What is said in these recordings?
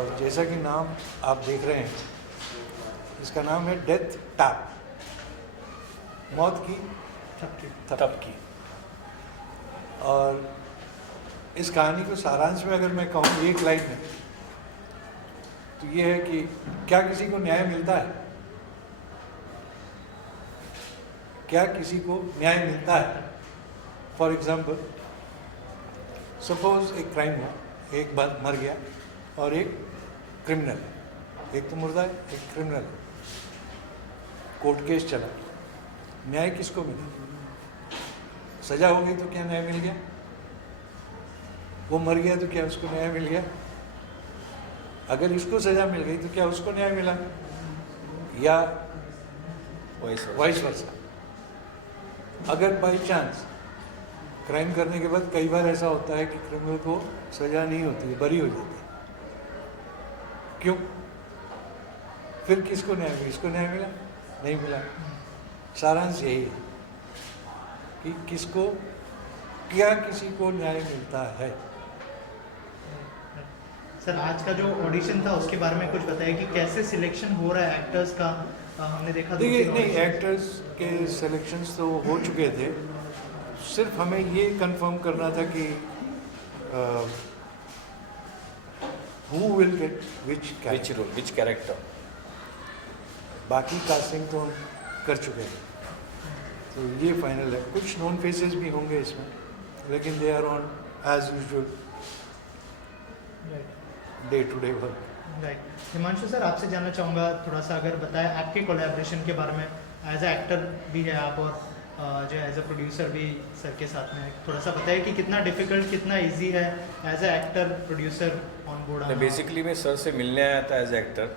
और जैसा कि नाम आप देख रहे हैं, इसका नाम है डेथ टैप, मौत की थपकी। और इस कहानी को सारांश में अगर मैं कहूँ एक लाइन में, तो ये है कि क्या किसी को न्याय मिलता है? क्या किसी को न्याय मिलता है? फॉर एग्जाम्पल, सपोज एक क्राइम हुआ, एक मर गया और एक क्रिमिनल है। एक तो मुर्दा है, एक क्रिमिनल है। कोर्ट केस चला, न्याय किसको मिला? सजा हो गई तो क्या न्याय मिल गया? वो मर गया तो क्या उसको न्याय मिल गया? अगर इसको सजा मिल गई तो क्या उसको न्याय मिला? या वाइस वर्सा। अगर बाई चांस क्राइम करने के बाद कई बार ऐसा होता है कि क्रिमिनल को सजा नहीं होती है, बरी हो जाती है, क्यों? फिर किसको न्याय मिला? इसको न्याय मिला? नहीं मिला। सारांश यही है कि किसको, क्या किसी को न्याय मिलता है। सर, आज का जो ऑडिशन था उसके बारे में कुछ बताइए कि कैसे सिलेक्शन हो रहा है एक्टर्स का? हमने देखा देखिए, नहीं, एक्टर्स के सिलेक्शंस तो हो चुके थे, सिर्फ हमें ये कंफर्म करना था कि who will get which character. बाकी कास्टिंग तो हम कर चुके हैं, तो ये फाइनल है। कुछ नॉन फेसेस भी होंगे इसमें, लेकिन they are on as usual day to day work. Right. Himanshu sir, आपसे जानना चाहूँगा थोड़ा सा, अगर बताएं आपके कोलैबोरेशन के बारे में। एज ए एक्टर भी है आप, और जो एज ए प्रोड्यूसर भी सर के साथ में है। थोड़ा सा बताइए कि कितना डिफिकल्ट, कितना इजी है as a actor producer on board? Basically मैं सर से मिलने आया था एज ए एक्टर,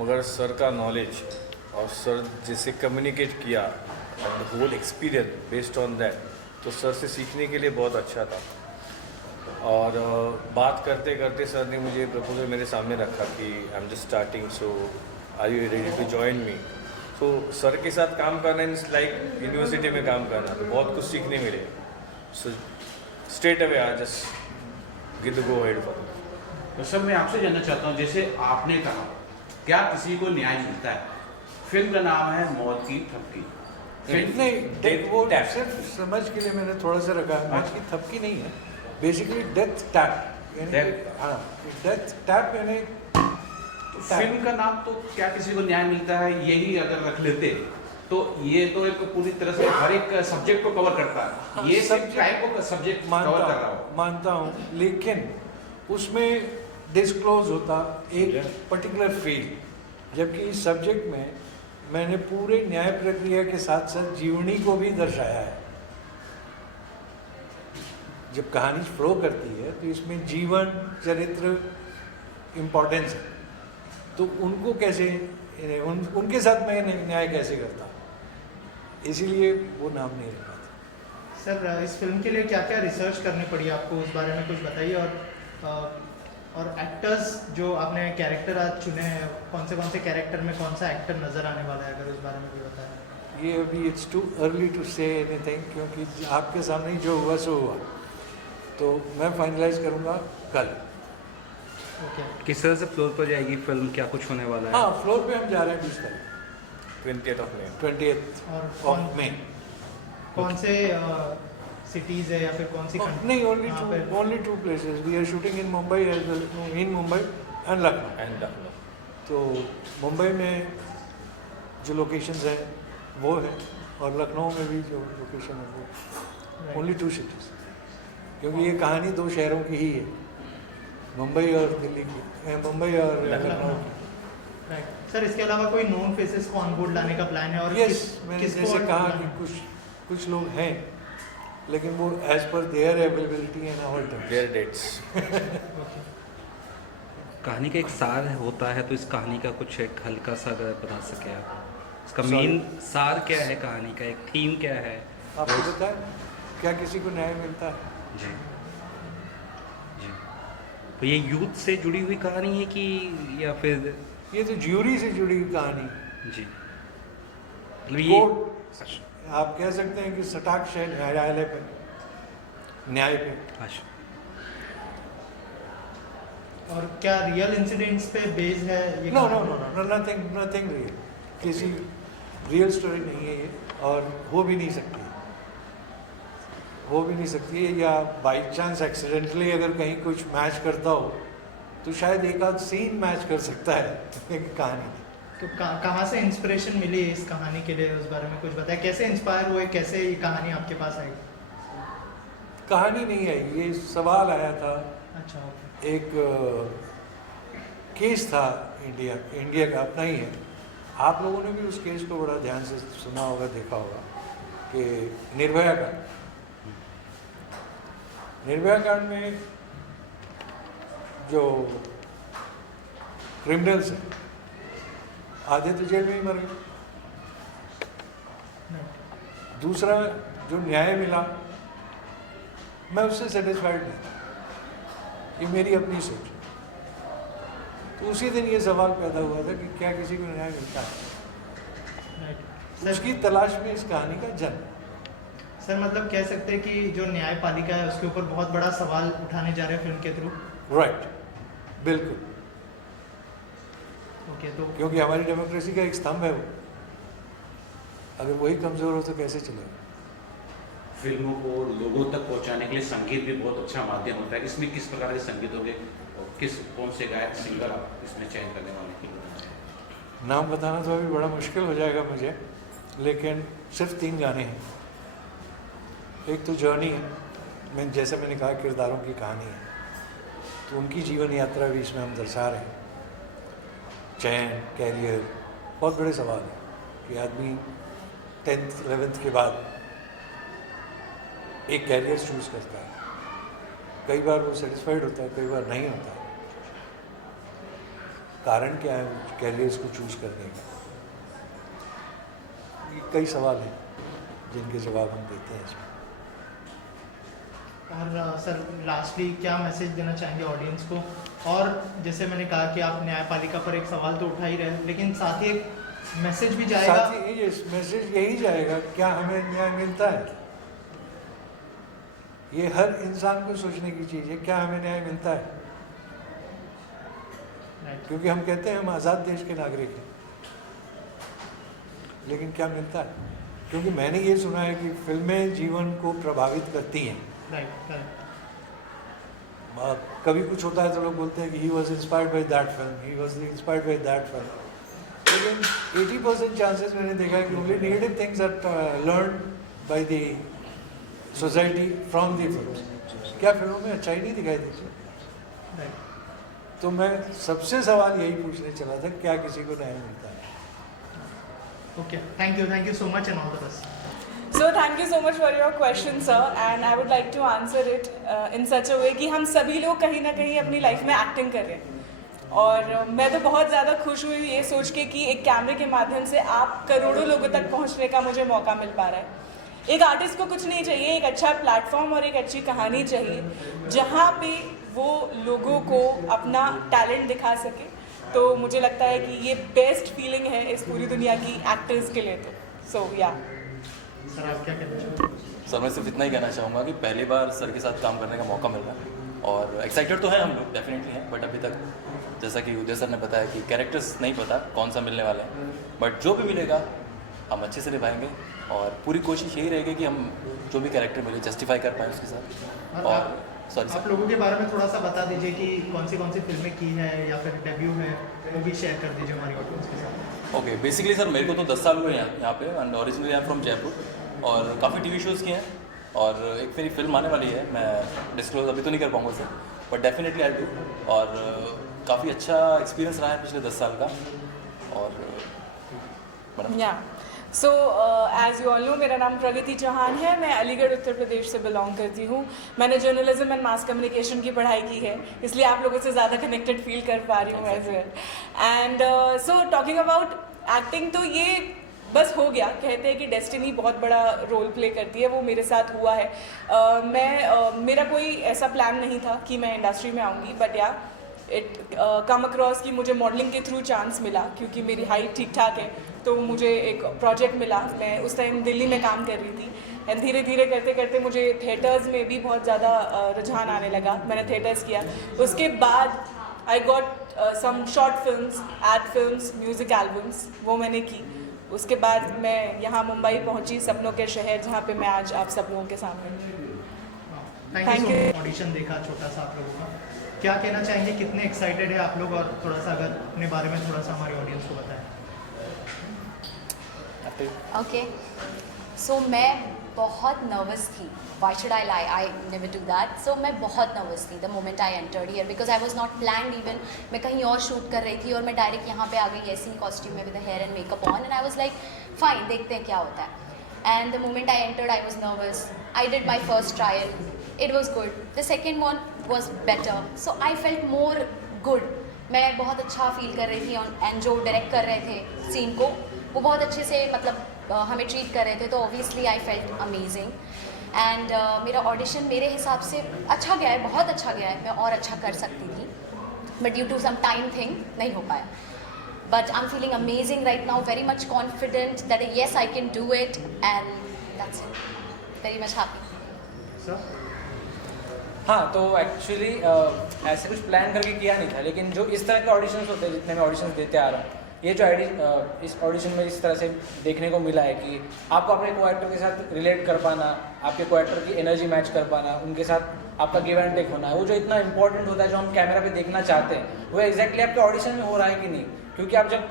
मगर सर का नॉलेज और सर जैसे कम्युनिकेट किया और the whole experience based on that, तो सर से सीखने के लिए बहुत अच्छा था। और बात करते करते सर ने मुझे प्रपोजल मेरे सामने रखा कि I am just starting, so are you ready to join me. तो सर के साथ काम करना इज लाइक यूनिवर्सिटी में काम करना, तो बहुत कुछ सीखने मिले। So straight away I just give the go ahead for. तो सर, मैं आपसे जानना चाहता हूँ, जैसे आपने कहा क्या किसी को न्याय मिलता है? फिल्म का नाम है मौत की थपकी। फिल्म नहीं, वो सिर्फ समझ के लिए मैंने थोड़ा सा रखा है। मौत की थपकी नहीं है, बेसिकली डेथ टैप, यानी डेथ टैप यानी फिल्म का नाम तो क्या किसी को न्याय मिलता है, यही अगर रख लेते तो ये तो एक पूरी तरह से हर एक सब्जेक्ट को कवर करता है। ये सब टाइप को सब्जेक्ट कवर कर रहा हूँ, मानता हूँ, लेकिन उसमें डिस्क्लोज होता एक पर्टिकुलर फील्ड, जबकि इस सब्जेक्ट में मैंने पूरे न्याय प्रक्रिया के साथ साथ जीवनी को भी दर्शाया है। जब कहानी फ्लो करती है तो इसमें जीवन, चरित्र इम्पोर्टेंस है, तो उनको कैसे, उनके साथ मैं न्याय कैसे करता, इसीलिए वो नाम नहीं रखा था। सर, इस फिल्म के लिए क्या क्या रिसर्च करनी पड़ी आपको, उस बारे में कुछ बताइए। और एक्टर्स जो आपने कैरेक्टर आज चुने हैं, कौन से कैरेक्टर में कौन सा एक्टर नज़र आने वाला है, अगर उस बारे में भी बताएं। ये अभी it's too early to say anything, क्योंकि आपके सामने जो हुआ सो हुआ, तो मैं फाइनलाइज करूँगा कल। किस तरह से फ्लोर पर जाएगी फिल्म, क्या कुछ होने वाला है? हाँ, फ्लोर पे हम जा रहे हैं 20 तारीख, 20th ऑफ मई। कौन से सिटीज़ है या फिर कौन सी कंट्री? नहीं, only two places. We are shooting in Mumbai as well, in Mumbai and Lucknow. तो मुंबई में जो लोकेशंस है वो है, और लखनऊ में भी जो लोकेशन है वो, ओनली 2 सिटीज़, क्योंकि ये कहानी 2 शहरों की ही है, मुंबई और दिल्ली की, मुंबई और लखनऊ की। राइट। सर, इसके अलावा कोई नॉन फेसेस को ऑन बोर्ड लाने का प्लान है? और यस, मैंने जैसे कहा कि कुछ लोग हैं, लेकिन वो as per their availability and our terms, their dates. कहानी का एक सार होता है, तो इस कहानी का कुछ एक हल्का सा अगर बता सके आप, इसका मेन सार क्या है, कहानी का एक थीम क्या है? आपको पता है क्या किसी को न्याय मिलता है? जी जी। तो ये यूथ से जुड़ी हुई कहानी है कि, या फिर ये तो ज्यूरी से जुड़ी हुई कहानी जी, मतलब ये आप कह सकते हैं कि सटाक्ष है न्यायालय पे, न्याय पे। अच्छा। और क्या रियल इंसिडेंट्स पे बेस्ड है ये नो कहानी? No no no nothing real, किसी रियल स्टोरी नहीं है ये, और हो भी नहीं सकती है, या बाई चांस एक्सीडेंटली अगर कहीं कुछ मैच करता हो तो शायद एक आध सीन मैच कर सकता है, लेकिन कहानी नहीं। तो कहाँ से इंस्पिरेशन मिली इस कहानी के लिए, उस बारे में कुछ बताया, कैसे इंस्पायर हुए, कैसे ये कहानी आपके पास आई? कहानी नहीं है, ये सवाल आया था। अच्छा, ओके। एक केस था इंडिया का अपना ही है, आप लोगों ने भी उस केस को बड़ा ध्यान से सुना होगा, देखा होगा, कि निर्भया कांड में जो क्रिमिनल्स हैं आधे तो जेल में ही मर गए, दूसरा जो न्याय मिला मैं उससे सेटिस्फाइड नहीं, ये मेरी अपनी सोच है। तो उसी दिन ये सवाल पैदा हुआ था कि क्या किसी को न्याय मिलता है, उसकी तलाश में इस कहानी का जन्म। सर मतलब कह सकते हैं कि जो न्यायपालिका है उसके ऊपर बहुत बड़ा सवाल उठाने जा रहे हैं फिल्म के थ्रू। राइट, बिल्कुल, ओके। तो क्योंकि हमारी डेमोक्रेसी का एक स्तंभ है वो, अगर वही कमज़ोर हो तो कैसे चलेगा। फिल्मों को लोगों तक पहुंचाने के लिए संगीत भी बहुत अच्छा माध्यम होता है। इसमें किस प्रकार के संगीत होंगे और कौन से गायक सिंगर आप इसमें चयन करने वाले हैं? नाम बताना तो अभी बड़ा मुश्किल हो जाएगा मुझे, लेकिन सिर्फ 3 गाने हैं। एक तो जर्नी है, जैसे मैंने कहा किरदारों की कहानी है, तो उनकी जीवन यात्रा भी इसमें हम दर्शा रहे हैं। चयन, कैरियर, बहुत बड़े सवाल हैं कि आदमी 10th 11th के बाद एक कैरियर चूज़ करता है, कई बार वो सेटिस्फाइड होता है, कई बार नहीं होता है। कारण क्या है कैरियर्स को चूज़ करने का? ये कई सवाल हैं जिनके जवाब हम देते हैं इसमें। और सर लास्टली क्या मैसेज देना चाहेंगे ऑडियंस को? और जैसे मैंने कहा कि आप न्यायपालिका पर एक सवाल तो उठा ही रहे हैं, लेकिन साथ ही एक मैसेज भी जाएगा। साथ ही ये मैसेज यही जाएगा, क्या हमें न्याय मिलता है? ये हर इंसान को सोचने की चीज़ है, क्या हमें न्याय मिलता है? क्योंकि हम कहते हैं हम आज़ाद देश के नागरिक हैं, लेकिन क्या मिलता है? क्योंकि मैंने ये सुना है कि फिल्में जीवन को प्रभावित करती हैं। राइट। कभी कुछ होता है तो लोग बोलते हैं कि he was inspired by that film, he was inspired by that film, लेकिन 80% चांसेस मैंने देखा है कि only negative things are learn by the society from the film. क्या फिल्मों में अच्छाई नहीं दिखाई देती? तो मैं सबसे सवाल यही पूछने चला था, क्या किसी को न्याय मिलता है? Okay, thank you so much and all the best. So thank you so much for your question, sir, and I would like to answer it in such a way कि हम सभी लोग कहीं ना कहीं अपनी लाइफ में एक्टिंग कर रहे हैं, और मैं तो बहुत ज़्यादा खुश हुई ये सोच के कि एक कैमरे के माध्यम से आप करोड़ों लोगों तक पहुंचने का मुझे मौका मिल पा रहा है। एक आर्टिस्ट को कुछ नहीं चाहिए, एक अच्छा प्लेटफॉर्म और एक अच्छी कहानी चाहिए जहाँ पे वो लोगों को अपना टैलेंट दिखा सके। तो मुझे लगता है कि ये बेस्ट फीलिंग है इस पूरी दुनिया की एक्टर्स के लिए। तो सो या सर आप क्या कहना चाहोगे? सर मैं सिर्फ इतना ही कहना चाहूँगा कि पहली बार सर के साथ काम करने का मौका मिल रहा है, और एक्साइटेड तो है हम लोग, डेफिनेटली हैं, बट अभी तक जैसा कि उदय सर ने बताया कि कैरेक्टर्स नहीं पता कौन सा मिलने वाला है, बट जो भी मिलेगा हम अच्छे से निभाएंगे, और पूरी कोशिश यही रहेगी कि हम जो भी कैरेक्टर मिले जस्टिफाई कर पाएँ उसके साथ। और सॉरी आप लोगों के बारे में थोड़ा सा बता दीजिए कि कौन सी फिल्में की है या फिर डेब्यू है, वो भी शेयर कर दीजिए हमारी ऑडियंस के साथ। ओके, बेसिकली सर मेरे को तो 10 साल हुए यहाँ पे, and originally I am from Jaipur, और काफ़ी टीवी शोज़ किए हैं, और एक मेरी फिल्म आने वाली है, मैं डिस्क्लोज अभी तो नहीं कर पाऊँगा sir, but definitely I do, और काफ़ी अच्छा एक्सपीरियंस रहा है पिछले 10 साल का। और मैडम या so as you all know, मेरा नाम प्रगति चौहान है, मैं अलीगढ़ उत्तर प्रदेश से बिलोंग करती हूँ। मैंने जर्नलिज्म एंड मास कम्युनिकेशन की पढ़ाई की है, इसलिए आप लोगों से ज़्यादा कनेक्टेड फील कर पा रही हूँ as well. And so talking about acting, तो ये बस हो गया, कहते हैं कि डेस्टिनी बहुत बड़ा रोल प्ले करती है, वो मेरे साथ हुआ है। मेरा कोई ऐसा प्लान नहीं था कि मैं इंडस्ट्री में आऊँगी, बट या इट कम अक्रॉस कि मुझे मॉडलिंग के थ्रू चांस मिला, क्योंकि मेरी हाइट ठीक ठाक है, तो मुझे एक प्रोजेक्ट मिला। मैं उस टाइम दिल्ली में काम कर रही थी, एंड धीरे धीरे करते करते मुझे थिएटर्स में भी बहुत ज़्यादा रुझान आने लगा, मैंने थिएटर्स किया। उसके बाद I got some short films, ad films, music albums, वो मैंने की। उसके बाद मैं यहाँ मुंबई पहुँची, सपनों के शहर, जहाँ पे मैं आज आप सब लोगों के सामने हूँ। Thank you. ऑडिशन देखा छोटा सा आप लोगों का, क्या कहना चाहेंगे, कितने एक्साइटेड है आप लोग, और थोड़ा सा अगर अपने बारे में थोड़ा सा हमारी ऑडियंस को बताएं। ओके, सो मैं बहुत नर्वस थी, why should I lie, I never do that. So मैं बहुत नर्वस थी the moment I entered here, because I was not planned even. मैं कहीं और शूट कर रही थी और मैं डायरेक्ट यहाँ पे आ गई ऐसी कॉस्ट्यूम में with hair and makeup on, and I was like fine, देखते हैं क्या होता है। And the moment I entered, I was nervous. I did my first trial. It was good. The second one was better. So I felt more good. मैं बहुत अच्छा feel कर रही थी, एंड जो डायरेक्ट कर रहे थे सीन को, वो बहुत अच्छे से मतलब हमें ट्रीट कर रहे थे, तो obviously I felt amazing. And मेरा ऑडिशन मेरे हिसाब से अच्छा गया है, बहुत अच्छा गया है। मैं और अच्छा कर सकती थी, but due to some time thing नहीं हो पाया। But I'm feeling amazing right now, very much confident that yes, I can do it, and that's it. Very much happy. Sir हाँ, तो एक्चुअली ऐसे कुछ प्लान करके किया नहीं था, लेकिन जो इस तरह के ऑडिशंस होते हैं, जितने मैं ऑडिशंस देते आ रहा हूँ, ये जो इस ऑडिशन में इस तरह से देखने को मिला है कि आपको अपने को एक्टर के साथ रिलेट कर पाना, आपके को एक्टर की एनर्जी मैच कर पाना, उनके साथ आपका गिव एंड टेक होना, वो जो इतना इंपॉर्टेंट होता है, जो हम कैमरा पे देखना चाहते हैं, वो एग्जैक्टली आपके ऑडिशन में हो रहा है कि नहीं। क्योंकि आप जब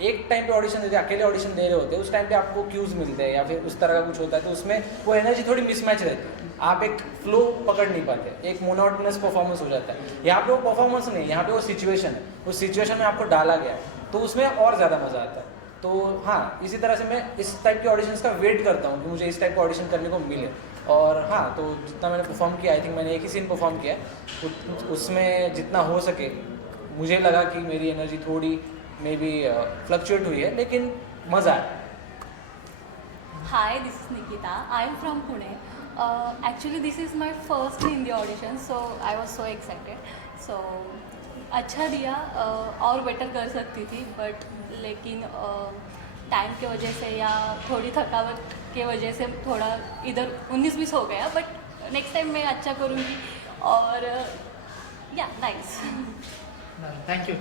एक टाइम पे ऑडिशन देते हैं, अकेले ऑडिशन दे रहे होते हैं, उस टाइम पे आपको क्यूज मिलते हैं या फिर उस तरह का कुछ होता है, तो उसमें वो एनर्जी थोड़ी मिसमैच रहती है, आप एक फ्लो पकड़ नहीं पाते, एक मोनोटोनस परफॉर्मेंस हो जाता है। यहाँ पे वो परफॉर्मेंस नहीं, यहाँ पे वो सिचुएशन है, उस सिचुएशन में आपको डाला गया है, तो उसमें और ज़्यादा मज़ा आता है। तो हाँ, इसी तरह से मैं इस टाइप के ऑडिशंस का वेट करता हूँ कि मुझे इस टाइप का ऑडिशन करने को मिले। और हाँ, तो जितना मैंने परफॉर्म किया, आई थिंक मैंने एक ही सीन परफॉर्म किया, उसमें जितना हो सके मुझे लगा कि मेरी एनर्जी थोड़ी मे बी फ्लक्चुएट हुई है, लेकिन मज़ा आया। Hi, this is Nikita. I am from Pune. Actually, this is my first Hindi audition, so I was so excited. So अच्छा दिया, और बेटर कर सकती थी, बट लेकिन टाइम की वजह से या थोड़ी थकावट के वजह से थोड़ा इधर 19-20 हो गया, बट नेक्स्ट टाइम मैं अच्छा करूँगी। और या नाइस। Thank you.